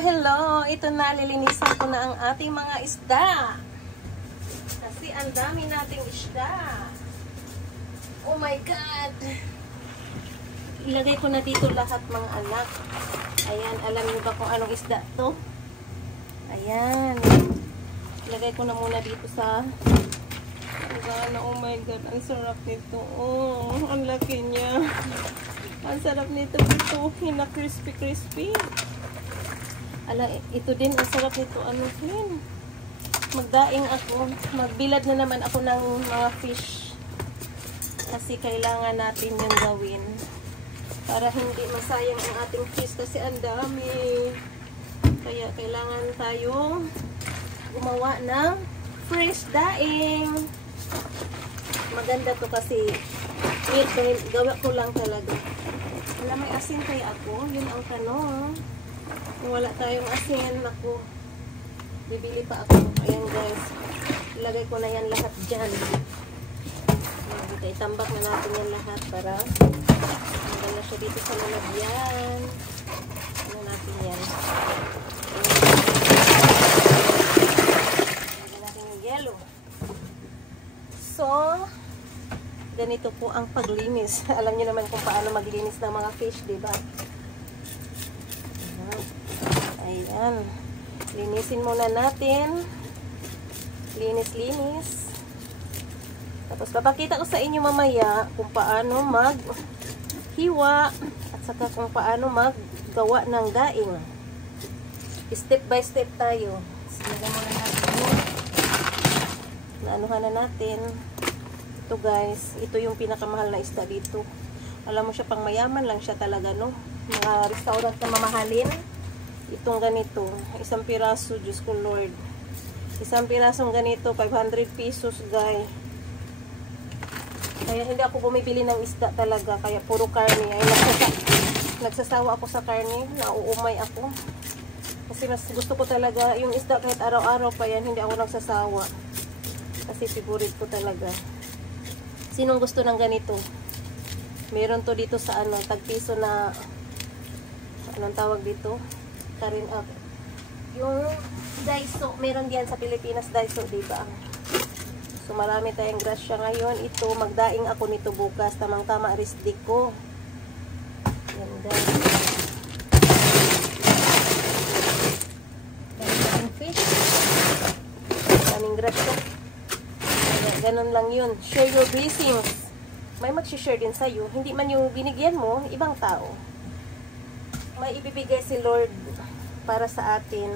Hello! Ito na, lilinisan ko na ang ating mga isda. Kasi ang dami nating isda. Oh my God! Ilagay ko na dito lahat mga anak. Ayan, alam niyo ba kung anong isda to? Ayan. Ilagay ko na muna dito sa... Oh my God, ang sarap nito. Oh, ang laki niya. Ang sarap nito. Ito, hina crispy. Ala, ito din, ang sarap nito. Ano din? Magdaing ako. Magbilad na naman ako ng mga fish. Kasi kailangan natin yung gawin. Para hindi masayang ang ating fish. Kasi ang dami. Kaya kailangan tayong gumawa ng fresh daing. Maganda to kasi gawa ko lang talaga. Wala, may asin kaya ako? Yun ang tanong. Kung wala tayong asin, ako bibili pa ako. Ayan guys, ilagay ko na yan lahat dyan. Itambak na natin yan lahat para maganda siya dito sa lalagyan. Ano natin yan? Lagyan natin yung yellow. So, ganito po ang paglinis. Alam niyo naman kung paano maglinis ng mga fish, diba? Ayan. Linisin muna natin. Linis. Tapos papakita ko sa inyo mamaya kung paano maghiwa at saka kung paano maggawa ng daing. Step by step tayo. Sinagyan muna natin. Naanuhan na natin. Ito guys, ito yung pinakamahal na isda dito. Alam mo siya, pang mayaman lang siya talaga, no? Mga restaurant na mamahalin. Itong ganito, isang piraso, Diyos ko Lord. Isang pirasong ganito, 500 pesos, guys. Kaya hindi ako bumibili ng isda talaga, kaya puro karne. Ay, nagsasawa ako sa karne, nauumay ako. Kasi mas gusto ko talaga yung isda kahit araw-araw pa yan, hindi ako nagsasawa. Kasi favorite ko talaga. Sinong gusto ng ganito? Meron to dito sa ano, tagpiso na, anong tawag dito? Karin up. Yung Daiso, meron diyan sa Pilipinas, Daiso, diba? So marami tayong grasya ngayon. Ito, magdaing ako nito bukas. Tamang-tama risdik ko. Yan guys. Daming fish. Daming grasya. Ganun lang yun. Share your blessings. May mag-share din sa'yo. Hindi man yung binigyan mo, ibang tao. May ibibigay si Lord para sa atin.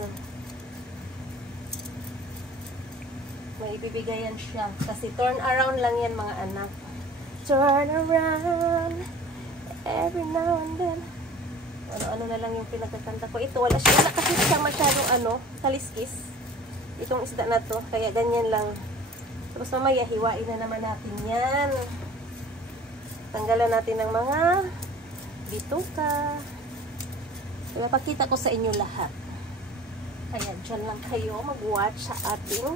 May ibibigayan siya. Kasi turn around lang yan mga anak. Turn around every now and then. Ano-ano na lang yung pinagkakanta ko. Ito, wala kasi siya masyadong kaliskis. Itong isda na to. Kaya ganyan lang. Tapos mamaya, hiwain na naman natin yan. Tanggalan natin ng mga bituka. Napakita ko sa inyo lahat. Kaya dyan lang kayo mag-watch sa ating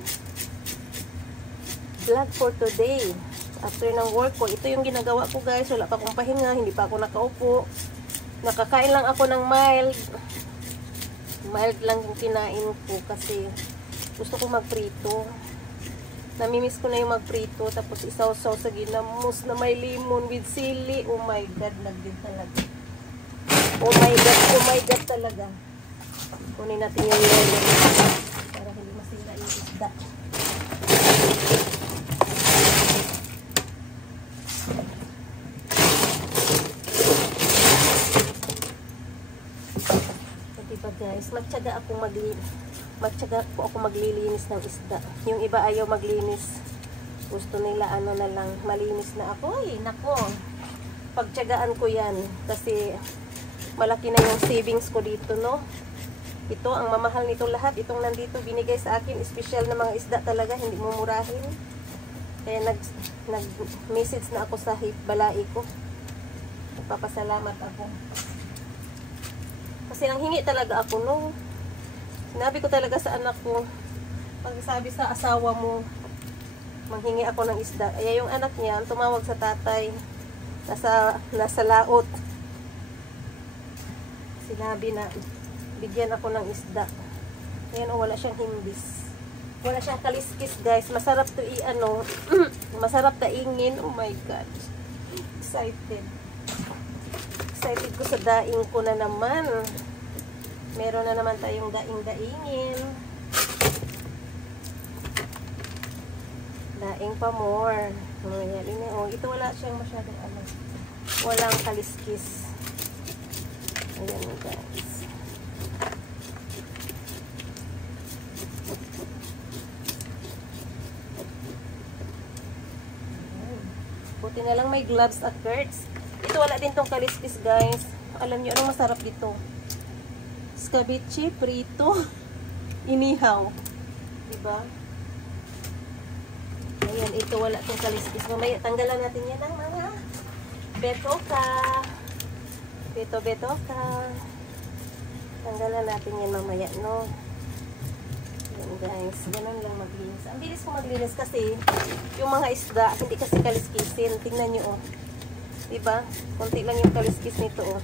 vlog for today. After ng work ko, ito yung ginagawa ko guys. Wala pa akong pahinga, hindi pa ako nakaupo. Nakakain lang ako ng mild. Mild lang yung kinain ko kasi gusto ko magprito. Namimiss ko na yung magprito. Tapos isaw-saw sa ginamos na may lemon with sili. Oh my God, nagdin talaga. Oh my God talaga. Kunin natin yung yelo para hindi masira yung isda. So, diba guys, magtyaga po ako maglilinis ng isda. Yung iba ayaw maglinis. Gusto nila ano na lang, malinis na ako. Ay, nako. Pagtyagaan ko yan kasi malaki na yung savings ko dito, no? Ito, ang mamahal nito lahat. Itong nandito, binigay sa akin. Special na mga isda talaga. Hindi mumurahin. Kaya nag-message na ako sa balai ko. Nagpapasalamat ako. Kasi nanghingi talaga ako, no. Sinabi ko talaga sa anak ko, pag sabi sa asawa mo, manghingi ako ng isda. Kaya yung anak niya, tumawag sa tatay, nasa laot. Sinabi na, bigyan ako ng isda. Ayan, wala siyang himbis. Wala siyang kaliskis, guys. Masarap to masarap taingin. Oh my God. Excited. Excited ko sa daing ko na naman. Meron na naman tayong daing-daingin. Daing pa more. Oh, ito wala siyang masyadong walang kaliskis. Ayan, guys. Buti na lang may gloves at birds. Ito wala din tong kaliskis, guys. Alam niyo anong masarap dito? Scabeche, prito, inihaw. Diba? Ayan, ito wala tong kaliskis. Mamaya, tanggalan natin yan ng mga betoka. Betoka. Tanggalan natin yan mamaya, no? Ayan, guys. Ganun lang maglinis. Ang bilis ko maglinis kasi yung mga isda, hindi kasi kaliskisin. Tingnan nyo, oh. Diba? Konti lang yung kaliskis nito, oh.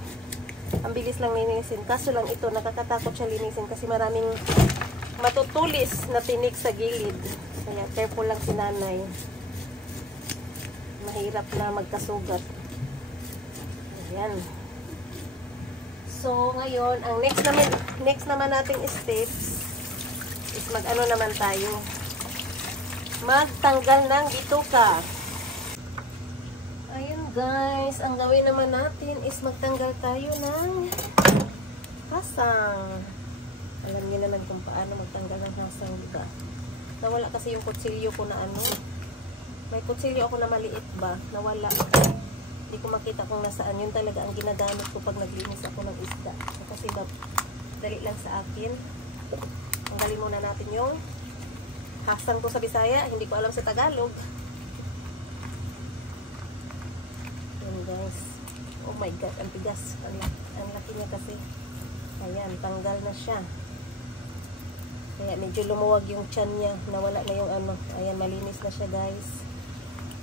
Ang bilis lang linisin. Kaso lang ito, nakakatakot siya linisin kasi maraming matutulis na tinik sa gilid. Kaya careful lang si nanay. Mahirap na magkasugat. Ayan. So, ngayon, ang next naman nating steps is mag-ano naman tayo. Magtanggal ng bituka. Ayun, guys, ang gawin naman natin is magtanggal tayo ng hasang. Alam niyo naman kung paano magtanggal ng hasang, diba? Nawala kasi yung kutsilyo ko na may kutsilyo ako na maliit ba? Nawala. Hindi ko makita kung nasaan. Yun talaga ang ginagamit ko pag naglinis ako ng isda. Kasi dali lang sa akin. Tanggalin muna natin yung hasang ko sa Bisaya. Hindi ko alam sa Tagalog. Guys, oh my God, ang tigas, ang laki niya kasi. Ayan, tanggal na siya. Kaya medyo lumuwag yung tiyan niya, nawala na yung ayan, malinis na siya, guys.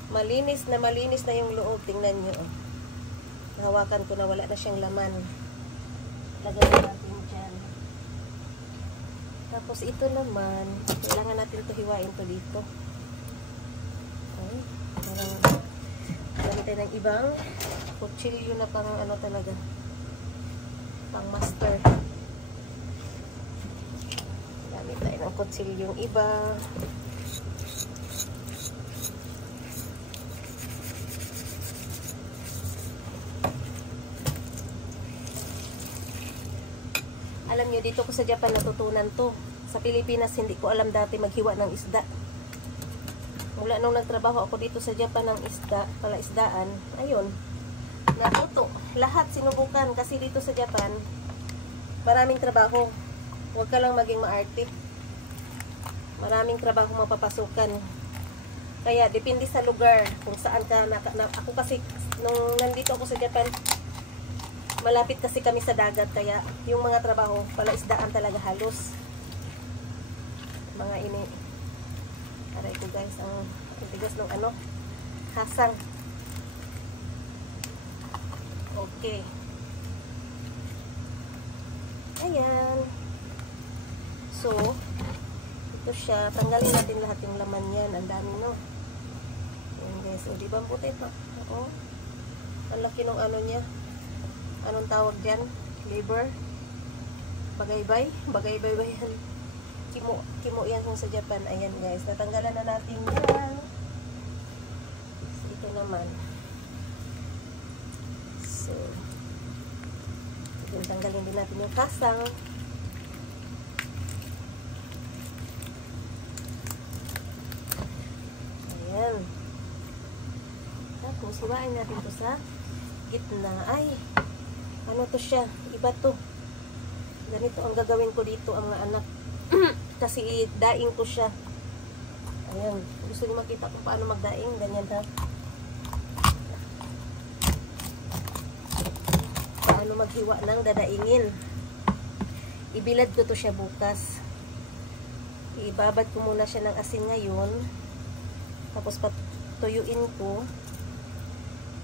Malinis na yung loob. Tingnan nyo, oh. Nahawakan ko na wala na siyang laman. Lagay natin dyan. Tapos ito naman, kailangan natin ito hiwain to dito. Okay, parang gamit tayo ng ibang kutsilyo na pang talaga, pang master. Gamit tayo ng kutsilyong iba. Alam nyo, dito ko sa Japan natutunan to. Sa Pilipinas hindi ko alam dati maghiwa ng isda. Mula nung nagtrabaho ako dito sa Japan ng palaisdaan, ayun, natuto. Lahat sinubukan kasi dito sa Japan, maraming trabaho. Huwag ka lang maging maarte. Maraming trabaho mapapasukan. Kaya, depende sa lugar kung saan ka. Ako kasi, nung nandito ako sa Japan, malapit kasi kami sa dagat. Kaya, yung mga trabaho, palaisdaan talaga halos. Mga ini. Aray ko, guys, ang tigas ng hasang. Okay. Ayan. So, ito siya. Tanggalin natin lahat yung laman yan. Ang dami, no? Ayan, guys. O, diba ang puti pa? Oo. Ang laki ng niya. Anong tawag dyan? Liver? Bagaybay? Bagaybay ba yan? Kimo yan kung sa Japan. Ayan, guys. Natanggalan na natin yan. So, ito naman. So, tanggalin din natin yung kasang. Ayan. Tapos, hiwain natin ito sa gitna. Ay, ano to siya? Iba to. Ganito ang gagawin ko dito ang mga anak. Kasi daing ko siya. Ayan. Gusto niyo makita kung paano magdaing. Ganyan ha. Paano maghiwa ng dadaingin. Ibilad ko to siya bukas. Ibabad ko muna siya ng asin ngayon. Tapos patuyuin ko.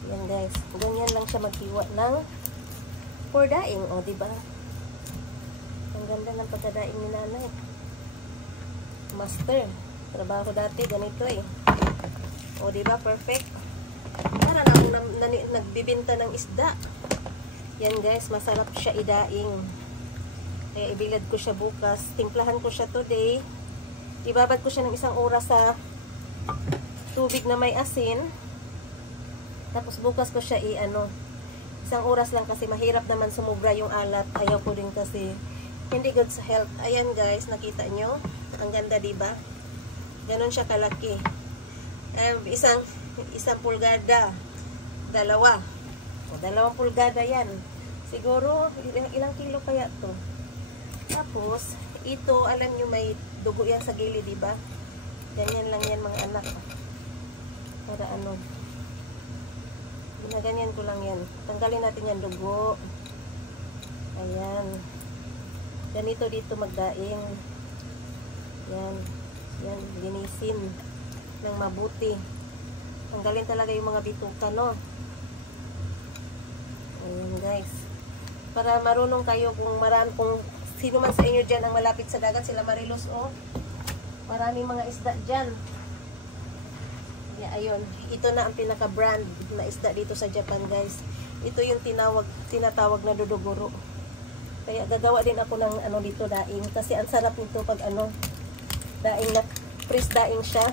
Yan guys. Ganyan lang siya maghiwa ng for daing. O, diba? Ang ganda ng pagkadaing ni nanay. Master. Trabaho dati. Ganito eh. O, diba? Perfect. Para na akong nagbibinta ng isda. Yan guys. Masarap siya idaing. Kaya ibilad ko siya bukas. Timplahan ko siya today. Ibabad ko siya ng 1 oras sa tubig na may asin. Tapos bukas ko siya 1 oras lang kasi mahirap naman sumubra yung alat. Ayaw ko din kasi hindi good sa health. Ayan guys, nakita nyo? Ang ganda diba? Ganon siya kalaki. Isang pulgada. 2. O, 2 pulgada yan. Siguro, ilang kilo kaya to? Tapos, ito, alam nyo may dugo yan sa gilid, diba? Ganyan lang yan mga anak. Para ginaganyan ko lang yan. Tanggalin natin yan dugo. Ayan. Ganito dito magdaing. Yan. Yan, linisin ng mabuti. Tanggalin talaga yung mga bituka, no? Ayan, guys. Para marunong kayo kung sino man sa inyo dyan ang malapit sa dagat, sila Marilos, oh. Maraming mga isda dyan. Yeah, ayun. Ito na ang pinaka-brand na isda dito sa Japan, guys. Ito yung tinatawag na dodogoro. Kaya gagawa din ako ng dito daing. Kasi ang sarap nito pag daing na freeze daing siya.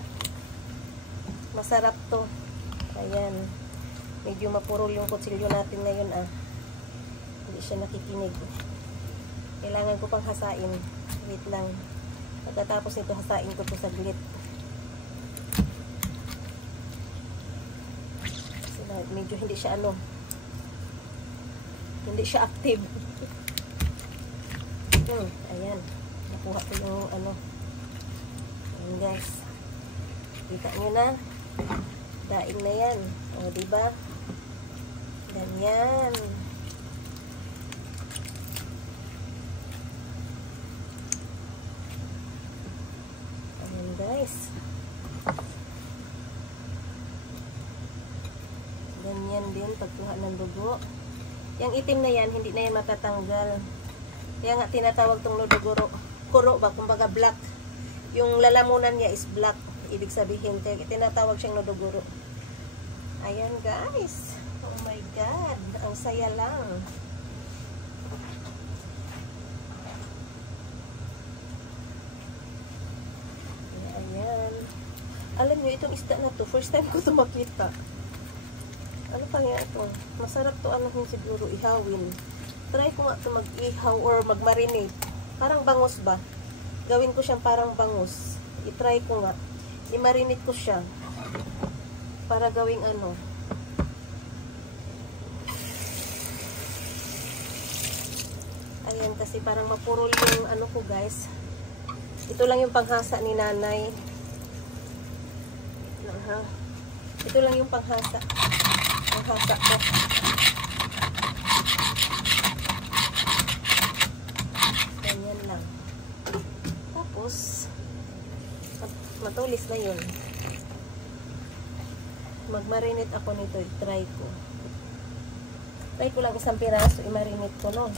Masarap to. Ayan. Medyo mapurol yung kutsilyo natin ngayon, ah. Hindi siya nakikinig. Kailangan ko pang hasain. Wait lang. Pagkatapos nito, hasain ko to saglit. Kasi medyo hindi siya hindi siya active. Ayan. Nakuha ko yung Ayan guys. Kita nyo na. Daing na yan. O, diba? Ganyan. Guys, ganyan din pagkuha ng dugo. Yung itim na yan, hindi na yan matatanggal. Kaya nga tinatawag tong nodogoro. Kuro ba, kumbaga black. Yung lalamunan niya is black. Ibig sabihin, kaya tinatawag siyang nodogoro. Ayan guys. Oh my God. Ang saya lang. Alam nyo, itong isda na to, first time ko ito makita. Ano pa nga ito? Masarap to, siguro, ihawin. Try ko nga ito mag-ihaw or mag-marinate. Parang bangus ba? Gawin ko siyang parang bangus. I-try ko nga. I-marinate ko siya. Para gawing Ayan, kasi parang mapurol yung ko guys. Ito lang yung panghasa ni nanay. Ito lang yung panghasa. Panghasa ko. Ganyan lang. Tapos, matulis na yun. Mag-marinate ako nito. I-try ko. Try ko lang 1 piraso. I-marinate ko, no?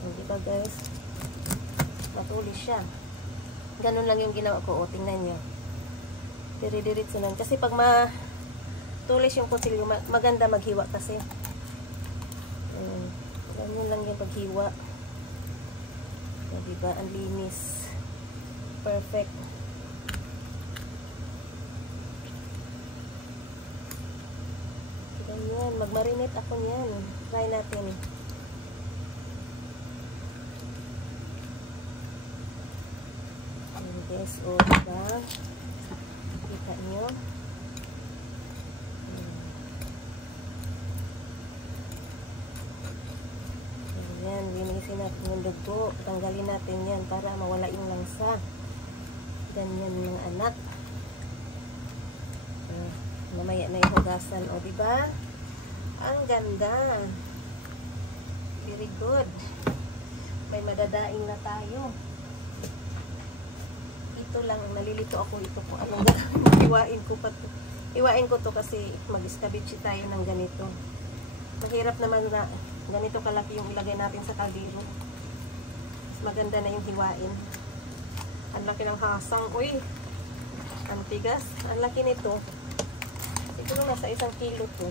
Hindi ba, guys? Matulis siya. Ganun lang yung ginawa ko. O, tingnan nyo. Diri-diritso lang. Kasi pag matulis yung kutsilyo, maganda maghiwa kasi. Ganyan lang yung paghiwa. So, diba? Ang linis. Perfect. Ganyan. Mag-marinate ako niyan. Try natin. Ayan guys. O, diba? Kita nyo. Ayan, linisin natin yung dugo. Tanggalin natin yan para mawala yung langsa. Ganyan ng anak. Mamaya na yung hugasan. O, diba? Ang ganda. Very good. May madadaing na tayo. Ito lang, nalilito ako. Ito ko. Anong gagawin? Iwain ko pa to. Iwain ko to kasi mag-escabeche tayo ng ganito. Mahirap naman na ganito kalaki yung ilagay natin sa kaldero. Mas maganda na yung hiwain. Ang laki ng hasang. Uy! Ang tigas. Ang laki nito. Siguro nasa 1 kilo to.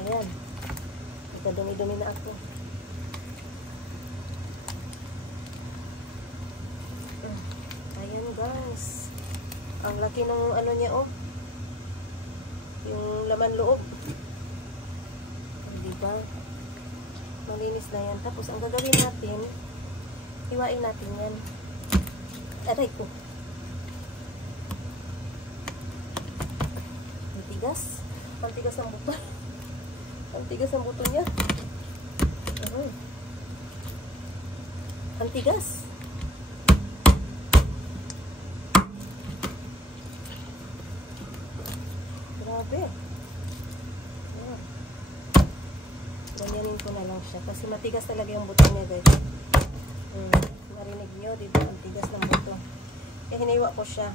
Ayan. Nagdumi-dumi na ako. Ayan guys. Ang laki ng ano niya oh. Yung laman loob. Diba? Malinis na yan. Tapos ang gagawin natin, hiwain natin yan. Aray ko. Ang tigas. Ang tigas ng buto. Ang tigas ng buto niya. Ang tigas. Grabe. Ganyanin ko na lang siya. Kasi matigas talaga yung buto niya guys. Narinig nyo, diba? Ang tigas ng buto. Kaya hiniwa ko siya.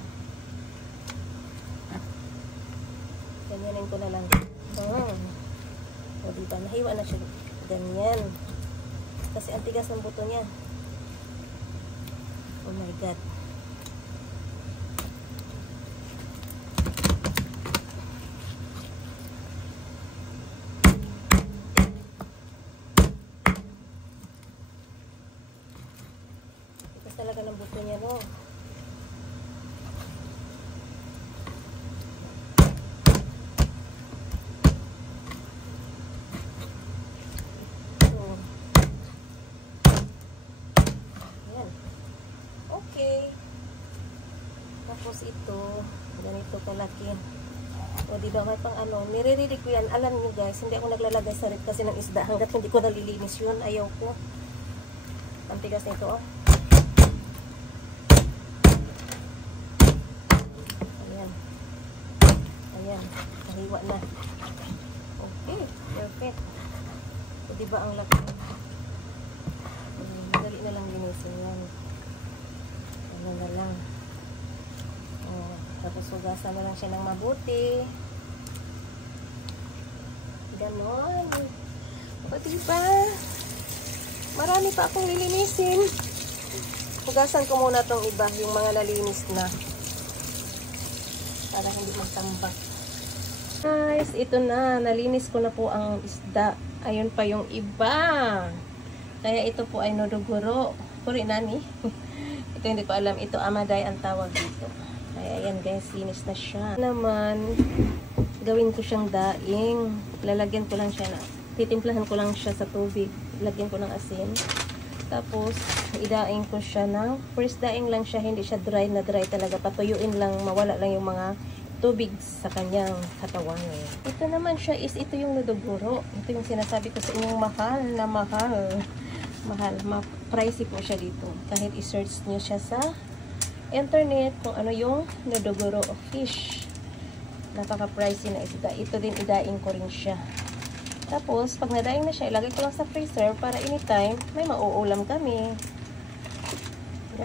Ganyanin ko na lang. O diba? Nahiwa na siya. Ganyan. Kasi ang tigas ng buto niya. Oh my God. Tigas talaga ng buto niya, no? Tapos ito, ganito kalaki. O diba, may pang ano, nire-ready ko yan. Alam nyo guys, hindi ako naglalagay sa rip kasi ng isda. Hanggat hindi ko nalilinis yun, ayaw ko. Ang tigas nito, oh. Ayan. Ayan, nahiwa na. Okay, perfect. O diba, ang laki. Madali na lang linisin yan. Ano na lang. Tapos hugasan mo lang siya ng mabuti. Ganon. O diba? Marami pa akong lilinisin. Hugasan ko muna tong iba, yung mga nalinis na. Para hindi magtambak. Guys, ito na. Nalinis ko na po ang isda. Ayun pa yung iba. Kaya ito po ay nodoguro. Puri nani. Ito hindi ko alam. Ito amaday ang tawag dito. Kaya ayan guys, linis na siya. Naman, gawin ko siyang daing. Lalagyan ko lang siya na, titimplahan ko lang siya sa tubig. Lagyan ko ng asin. Tapos, idaing ko siya ng, first daing lang siya, hindi siya dry na dry talaga. Patuyuin lang, mawala lang yung mga tubig sa kanyang katawan. Ito naman siya is, ito yung nodoguro. Ito yung sinasabi ko sa inyong mahal na mahal. Mahal, pricey po siya dito. Kahit i-search nyo siya sa internet kung ano yung nodoguro fish. Napaka-pricey na isda. Ito din idaing ko rin siya. Tapos, pag nadaing na siya, ilagay ko lang sa freezer para anytime may mauulam kami.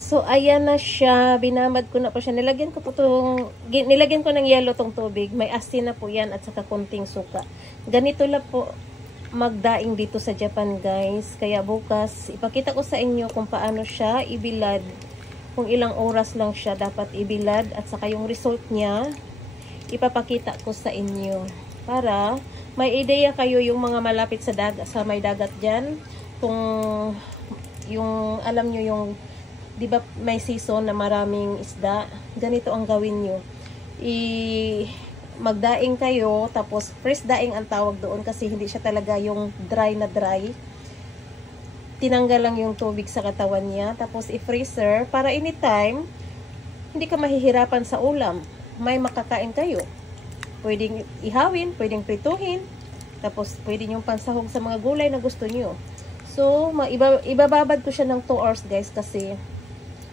So, ayan na siya. Binamad ko na po siya. Nilagyan ko ng yelo tong tubig. May asin na po yan at saka konting suka. Ganito lang po magdaing dito sa Japan guys. Kaya bukas, ipakita ko sa inyo kung paano siya ibilad. Kung ilang oras lang siya dapat ibilad at saka yung result niya ipapakita ko sa inyo para may ideya kayo yung mga malapit sa may dagat diyan, kung yung alam nyo yung di ba may season na maraming isda, ganito ang gawin nyo. Magdaing kayo, tapos fresh daing ang tawag doon kasi hindi siya talaga yung dry na dry. Tinanggal lang yung tubig sa katawan niya. Tapos i-freezer para anytime hindi ka mahihirapan sa ulam. May makakain kayo. Pwedeng ihawin, pwedeng prituhin. Tapos pwede yung pansahog sa mga gulay na gusto nyo. So, ibababad ko siya ng 2 hours guys kasi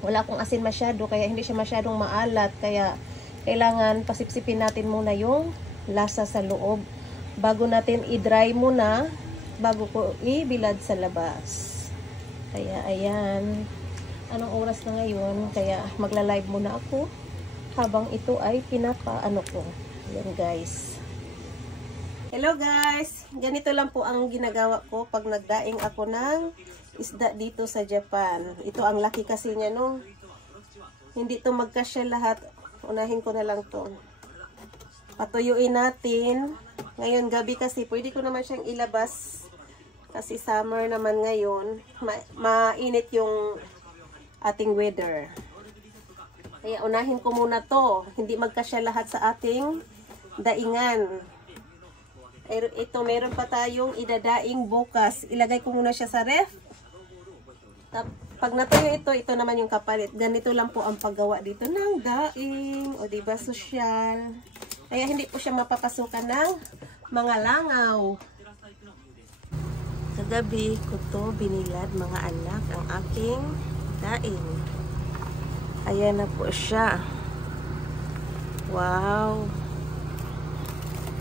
Wala akong asin masyado, kaya hindi siya masyadong maalat. Kaya kailangan pasipsipin natin muna yung lasa sa loob bago natin i-dry muna, bago ko ibilad sa labas. Kaya ayan, anong oras na ngayon? Kaya magla-live muna ako habang ito ay pinapaano ko. Ayan guys. Hello guys! Ganito lang po ang ginagawa ko pag nagdaing ako ng isda dito sa Japan. Ito ang laki kasi niya, no? Hindi to magkasya lahat. Unahin ko na lang to. Patuyuin natin. Ngayon gabi kasi, pwede ko naman siyang ilabas. Kasi summer naman ngayon. Mainit yung ating weather. Kaya unahin ko muna to. Hindi magkasya lahat sa ating daingan. Ito, meron pa tayong idadaing bukas. Ilagay ko muna siya sa ref. Pag natuyo ito naman yung kapalit. Ganito lang po ang paggawa dito ng daing. O diba, sosyal. Kaya hindi po siya mapapasukan ng mga langaw. Kagabi ko to binilad, mga anak, ang aking daing. Ayan na po siya. Wow!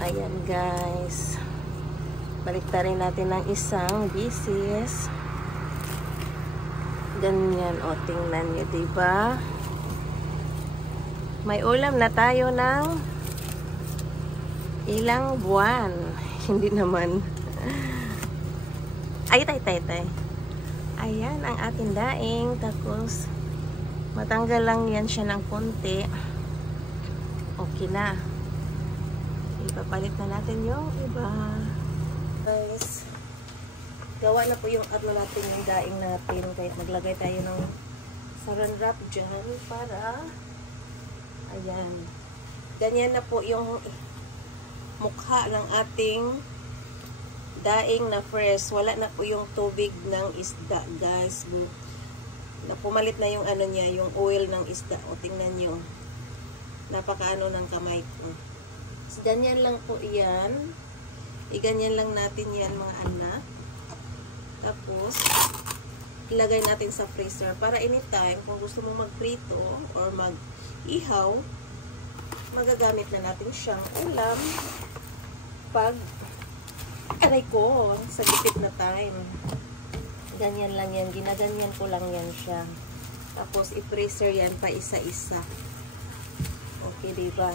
Ayan guys. Baliktarin natin ng isang bisis. Ganyan, o tingnan nyo, diba? May ulam na tayo ng ilang buwan. Hindi naman. Ay, tay. Ayan ang ating daing. Tapos, matanggal lang yan siya ng konti. Okay na. Ipapalit na natin yung iba. Guys, gawa na po yung ano natin, yung daing natin. Kahit maglagay tayo ng saran wrap dyan para ayan. Ganyan na po yung mukha ng ating daing na fresh. Wala na po yung tubig ng isda, guys. Pumalit na yung ano niya, yung oil ng isda. O tingnan nyo. Napakaano ng kamay ko. So, ganyan lang po yan. Iganyan lang natin yan, mga anak. Tapos, ilagay natin sa freezer para anytime, kung gusto mo magprito or mag-ihaw, magagamit na natin siyang ulam pag aray ko sa gipit na time. Ganyan lang yan. Ginaganyan ko lang yan siya. Tapos, i-freezer yan pa isa-isa. Okay, diba?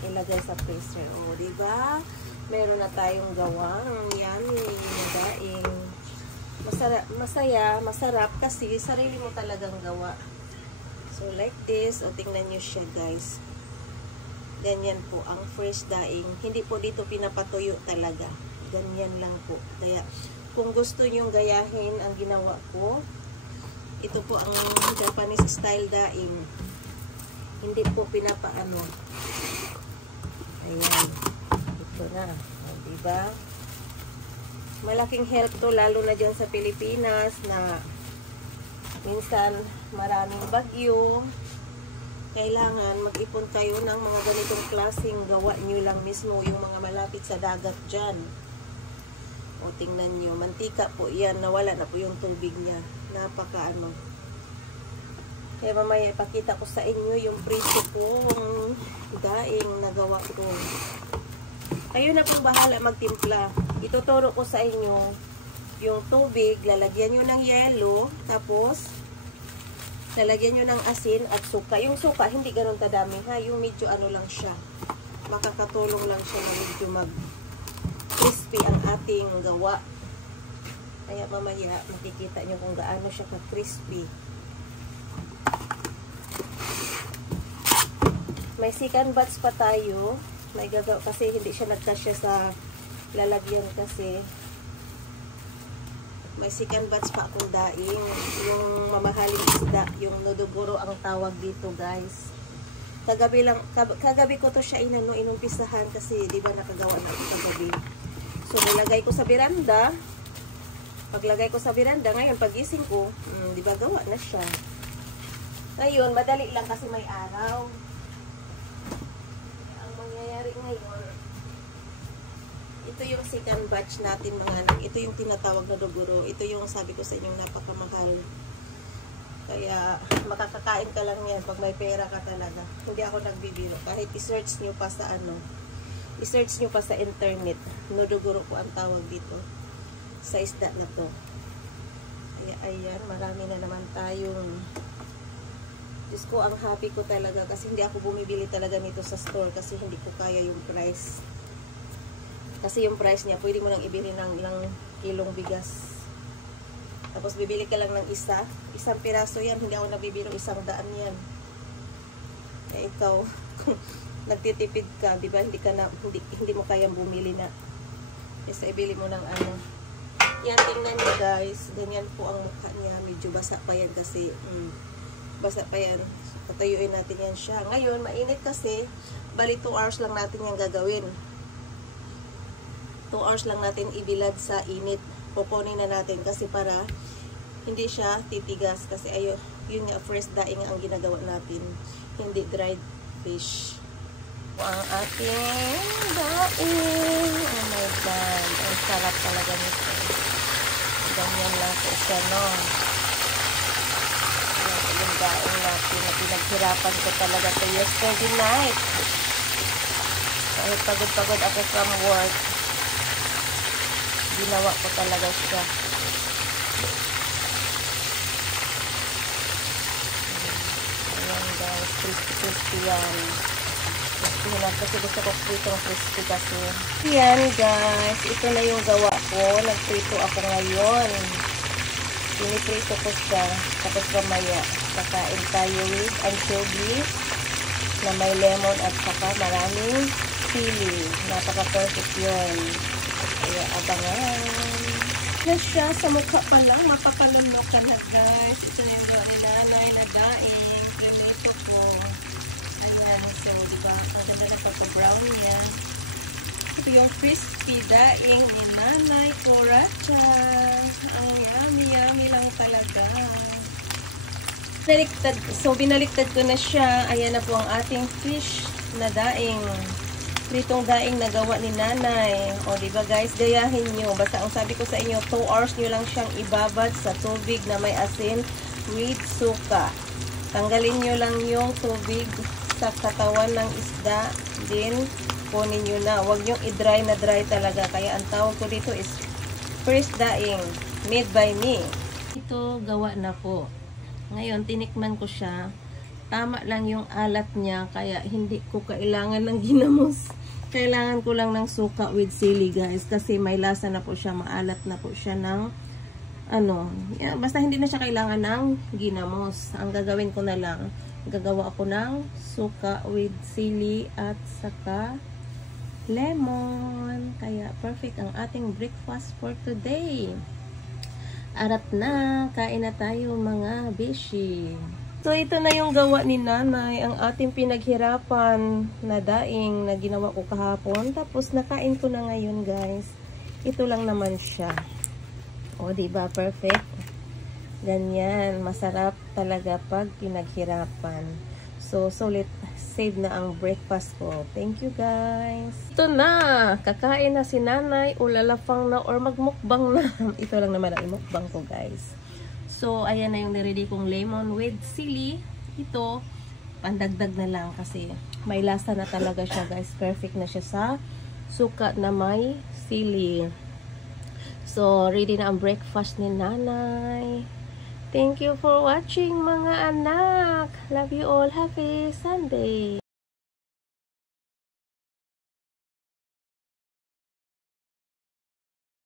Ilagay sa freezer. O, diba? Meron na tayong gawang yummy na daing. Masarap kasi sarili mo talagang gawa. So, like this. O, tingnan nyo siya, guys. Ganyan po ang fresh daing. Hindi po dito pinapatuyo talaga. Ganyan lang po. Kaya, kung gusto nyong gayahin ang ginawa ko, ito po ang Japanese style daing. Hindi po pinapaano. Ayan. Ito na. O, diba? Malaking help to, lalo na dyan sa Pilipinas na minsan maraming bagyo. Kailangan mag-ipon kayo ng mga ganitong klaseng gawa nyo lang mismo, yung mga malapit sa dagat dyan. O tingnan nyo, mantika po yan, nawala na po yung tubig niya. Napakaano. Kaya mamaya ipakita ko sa inyo yung prito kong daing na gawa ko. Kayo na pong bahala magtimpla. Ituturo ko sa inyo yung tubig, lalagyan nyo ng yelo, tapos lalagyan nyo ng asin at suka. Yung suka, hindi ganun kadami ha. Yung medyo ano lang siya. Makakatulong lang siya na medyo crispy ang ating gawa. Kaya mamaya makikita nyo kung gaano siya ka-crispy. May second batch pa tayo. May gagaw kasi hindi siya nagkasya sa lalagyan kasi. May second batch pa akong daing. Yung mamahaling isda, yung nodogoro ang tawag dito, guys. Kagabi ko to siya inumpisahan kasi di ba nakagawa na ako kagabi. So nilagay ko sa beranda. Paglagay ko sa beranda, ngayon pagising ko, di ba gawa na siya. Ngayon, madali lang kasi may araw. Ang mangyayari ngayon, ito yung second batch natin, mga anak. Ito yung tinatawag na doguro. Ito yung sabi ko sa inyo, napakamahal. Kaya makakakain ka lang yan pag may pera ka talaga. Hindi ako nagbibiro. Kahit i-search nyo pa sa i-search nyo pa sa internet. Nodoguro po ang tawag dito sa isda na to. Kaya ayan, marami na naman tayong. Diyos ko, ang happy ko talaga kasi hindi ako bumibili talaga nito sa store kasi hindi ko kaya yung price. Kasi yung price niya, pwede mo nang ibili ng ilang kilong bigas. Tapos bibili ka lang ng isang piraso yan, hindi ako nabibili 100 yan. Eh ikaw, kung nagtitipid ka, di ba, hindi mo kayang bumili na. Kasi ibili mo ng ano. Yan, tingnan niyo guys, ganyan po ang mukha niya, medyo basa pa yan kasi, basa pa yan. Tatayuin natin yan siya. Ngayon, mainit kasi, bali 2 hours lang natin yan gagawin. 2 hours lang natin ibilad sa init. Kukunin na natin kasi para hindi siya titigas kasi ayun, yun nga, fresh daing ang ginagawa natin, hindi dried fish. Ang ating daing, oh my god, ang sarap talaga nito. Ganyan lang po siya, no? Yung daing natin na pinaghirapan ko talaga to yesterday night. Kahit pagod-pagod ako from work, ginawa ko talaga siya. Ayan guys, crispy yan. Crispy na kasi gusto ko crispy kasi. Ayan guys, ito na yung gawa ko. Nagprito ako ngayon. Piniprito ko siya. Tapos mamaya, kakain tayo with anchovies na may lemon at saka maraming chili. Napaka-perfect yun. Kaya abangan. Na siya sa mukha pa lang, mapakalunok ka na guys. Ito na yung gawa ni nanay na daing. Prinito ko. Ayan, so diba, ang ganda na pagka-brown yan. Ito yung crispy daing ni nanay Coracha. Ang yummy lang talaga. So binaliktad ko na siya. Ayan na po ang ating fish na daing. Pritong daing na gawa ni nanay. O, diba guys, gayahin nyo. Basta ang sabi ko sa inyo, 2 hours nyo lang siyang ibabad sa tubig na may asin with suka. Tanggalin nyo lang yung tubig sa katawan ng isda. Then, kunin nyo na. Huwag nyo i-dry na dry talaga. Kaya ang tawag ko dito is fresh daing. Made by me. Ito, gawa na po. Ngayon, tinikman ko siya. Tama lang yung alat niya. Kaya hindi ko kailangan ng ginamos. Kailangan ko lang ng suka with sili guys. Kasi may lasa na po siya. Maalat na po siya ng basta hindi na siya kailangan ng ginamos. Ang gagawin ko na lang, gagawa ako ng suka with sili at saka lemon. Kaya perfect ang ating breakfast for today. Arat na. Kain na tayo mga beshi. So, ito na yung gawa ni nanay, ang ating pinaghirapan na daing na ginawa ko kahapon. Tapos, nakain ko na ngayon, guys. Ito lang naman siya. O, diba? Perfect. Ganyan. Masarap talaga pag pinaghirapan. So, sulit. Save na ang breakfast ko. Thank you, guys. Ito na. Kakain na si nanay o lalafang na or magmukbang na. Ito lang naman ang imukbang ko, guys. So, ayan na yung niready kong lemon with sili. Ito, pandagdag na lang kasi may lasa na talaga siya, guys. Perfect na siya sa suka na may sili. So, ready na ang breakfast ni nanay. Thank you for watching, mga anak. Love you all. Happy Sunday.